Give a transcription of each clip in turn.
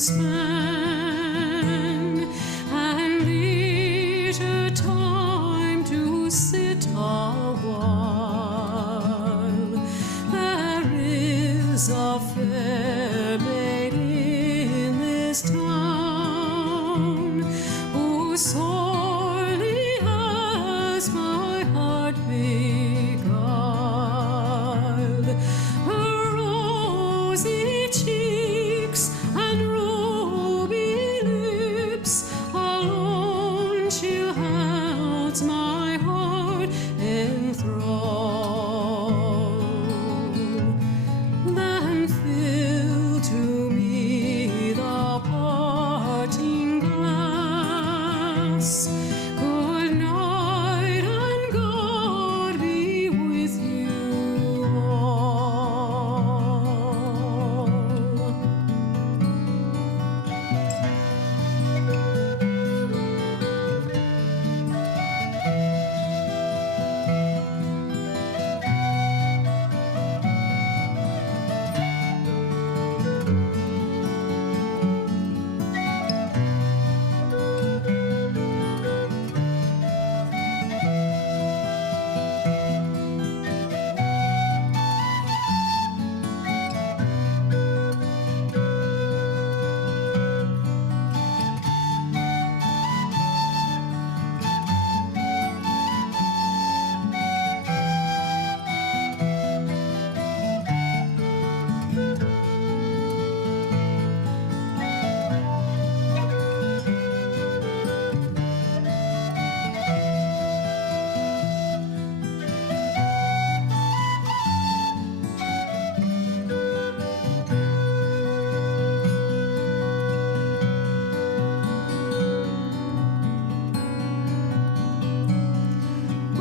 spend, and leisure time to sit a while. There is a fair maid in this town who sorely has my heart beguiled. Her rosy cheeks and ruby lips alone she holds my heart enthralled. Then fill to me the parting glass. Good night and God be with you all.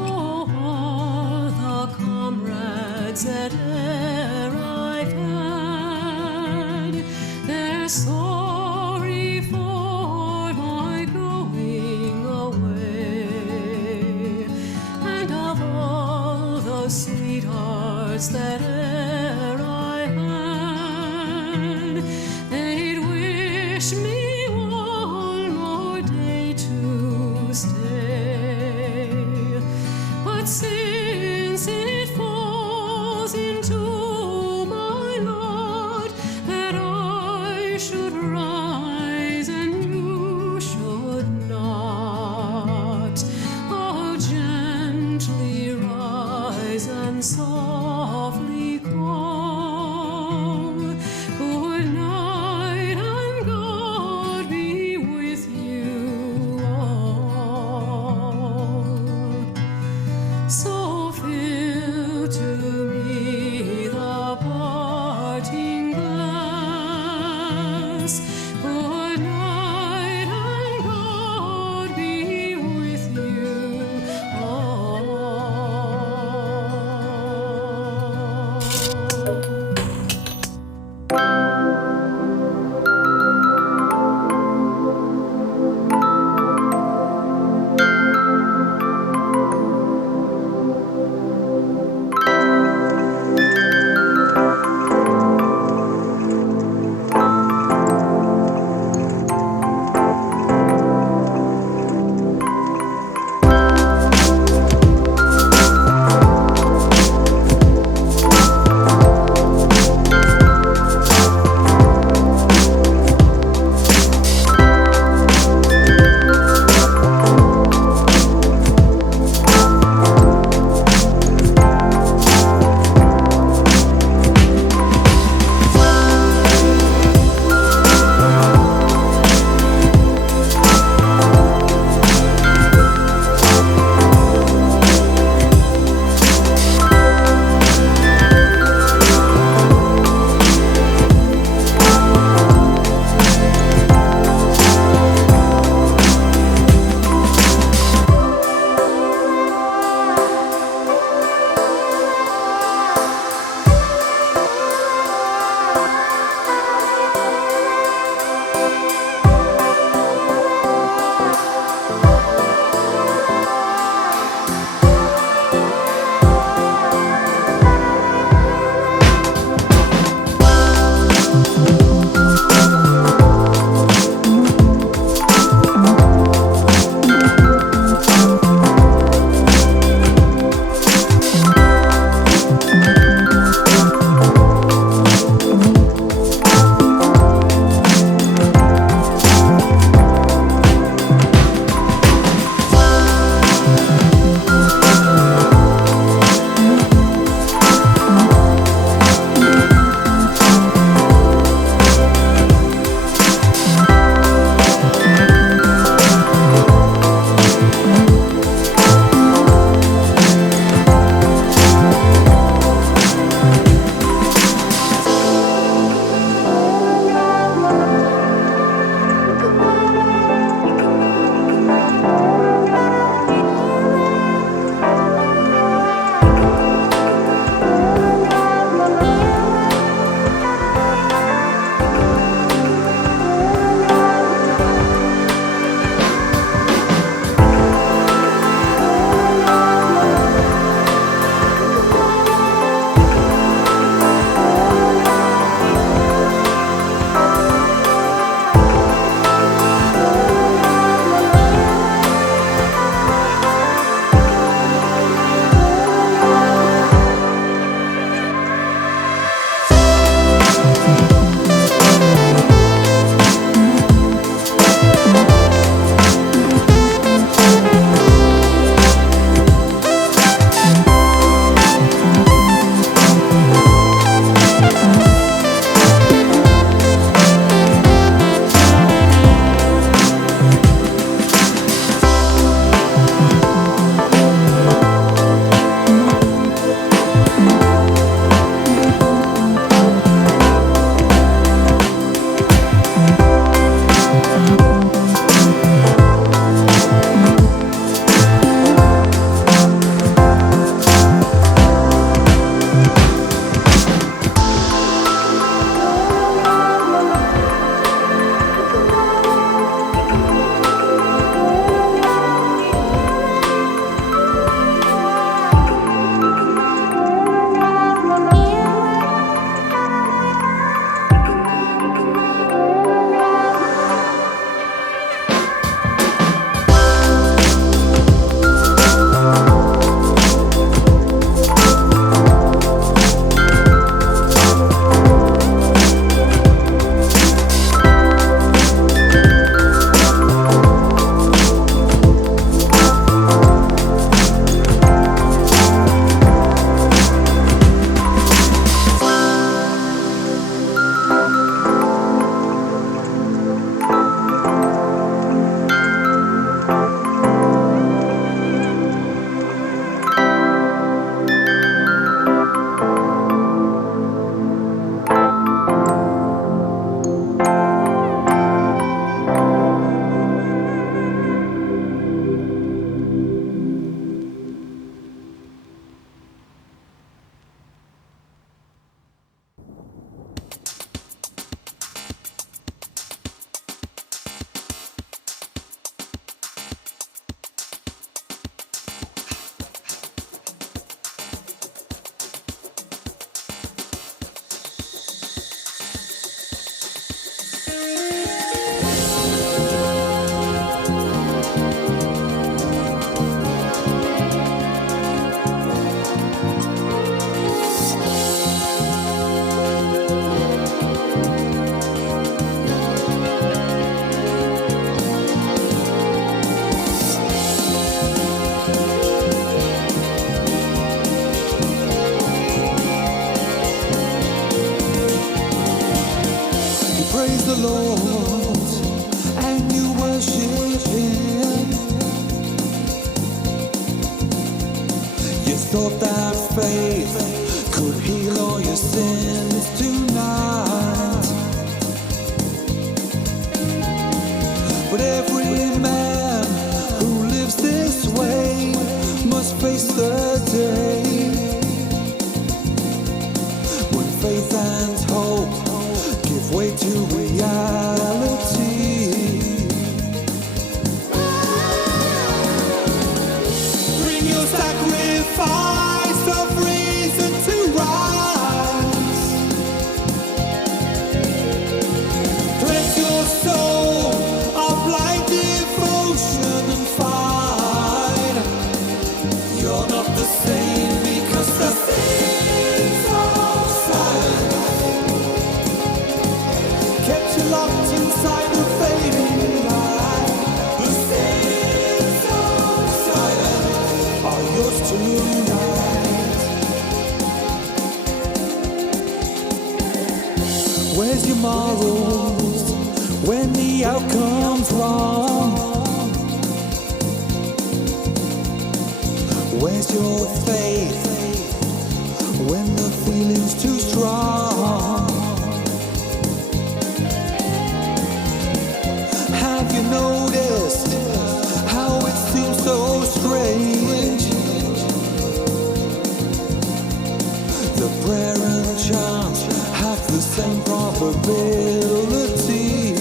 Oh, all the comrades that e'er I've had, they're sorry for my going away. And of all the sweethearts that e'er I had, they'd wish me one more day to stay. But since it falls into my lot that I should rise and you should not, I'll gently rise and softly call. Good night and God be with you all. So fill to me the parting glass. But every man who lives this way must face the day when faith and hope give way to reality. Bring your sacrifice of reason to rise. Cleanse your soul of blind devotion and fight. You're not the same because the sins outside kept you locked inside the fading light. The sins outside are yours tonight. Where's your morals when the outcome's wrong? Where's your faith when the feeling's too strong? Have you noticed how it seems so strange? The prayer and chant have the same probability.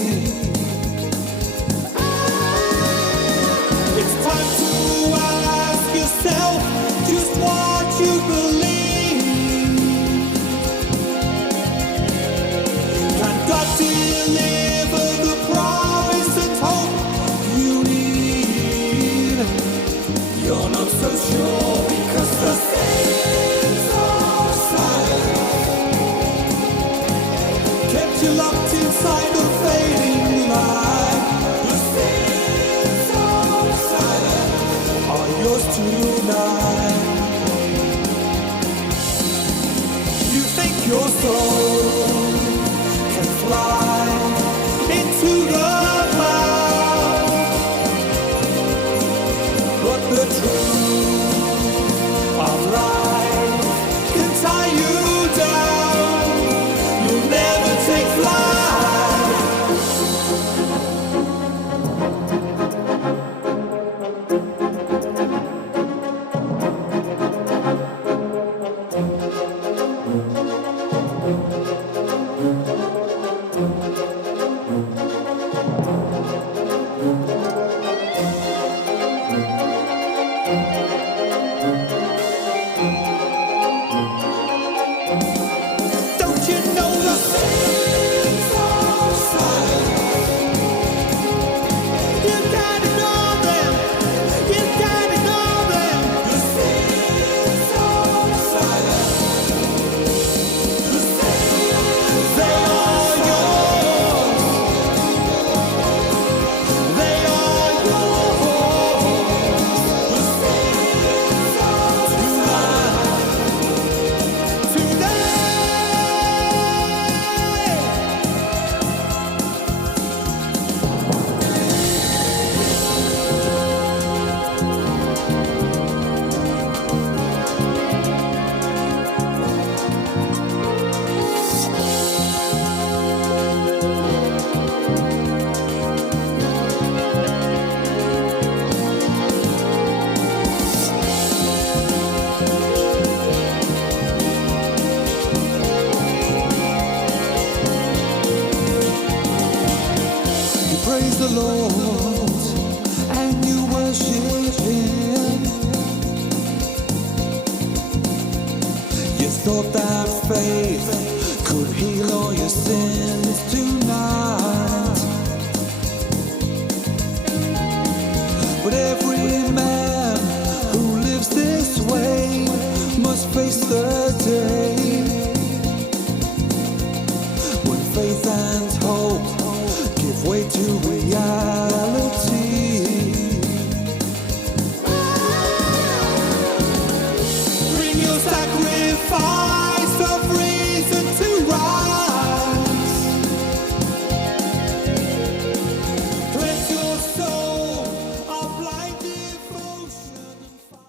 It's time to ask yourself just what you believe. Can God deliver the promise and hope you need? You're not so sure because the sins outside kept you locked inside the fading light. The sins outside are yours tonight. You think your soul can fly into the clouds, but the truth of life can tie you down. You'll never take flight. Don't you know the sins outside? You gotta know them. You gotta know them. The sins outside. The sins, they are yours. They are yours. The sins outside. Today. You praise the Lord and you worship Him. You thought that faith could heal all your sins tonight. But every man who lives this way must face the day when faith and hope give way to reality. Bring your sacrifice.